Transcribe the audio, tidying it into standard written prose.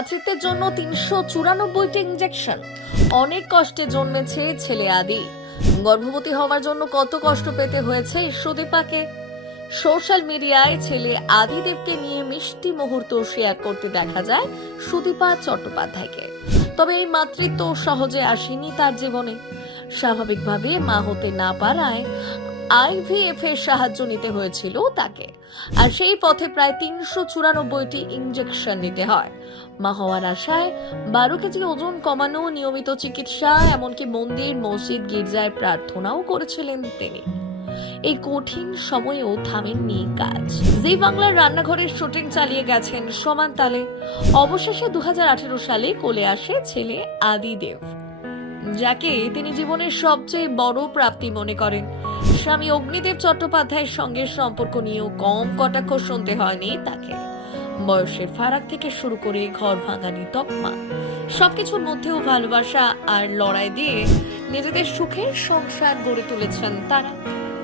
মাতৃত্বের জন্য ৩৯৪টি ইঞ্জেকশন। অনেক কষ্টে জন্মেছে ছেলে আদি। গর্ভবতী হওয়ার জন্য কত কষ্ট পেতে হয়েছে সুদীপাকে। সোশ্যাল মিডিয়ায় ছেলে আদিদেবকে নিয়ে মিষ্টি মুহূর্ত শেয়ার করতে দেখা যায় সুদীপা চট্টোপাধ্যায়কে। তবে এই মাতৃত্ব সহজে আসেনি তার জীবনে। স্বাভাবিকভাবে মা হতে না পারায় আইভিএফ এর সাহায্য নিতে হয়েছিল তাকে। আর সেই পথে প্রায় ৩৯৪টি ইঞ্জেকশন নিতে হয়। মা হওয়ার আশায় ১২ কেজি ওজন কমানো, নিয়মিত চিকিৎসা, এমনকি মন্দির, মসজিদ, গির্জায় প্রার্থনাও করেছিলেন তিনি। এই কঠিন সময়েও থামেননি কাজ। জি বাংলার রান্নাঘরের শুটিং চালিয়ে গেছেন সমান তালে। অবশেষে ২০১৮ সালে কোলে আসে ছেলে আদিদেব, যাকে তিনি জীবনের সবচেয়ে বড় প্রাপ্তি মনে করেন। স্বামী অগ্নিদেব চট্টোপাধ্যায়ের সঙ্গে সম্পর্ক নিয়েও কম কটাক্ষ শুনতে হয়নি তাকে। বয়সের ফারাক থেকে শুরু করে ঘর ভাঙানি তকমা, সবকিছুর মধ্যেও ভালোবাসা আর লড়াই দিয়ে নিজেদের সুখের সংসার গড়ে তুলেছেন তারা।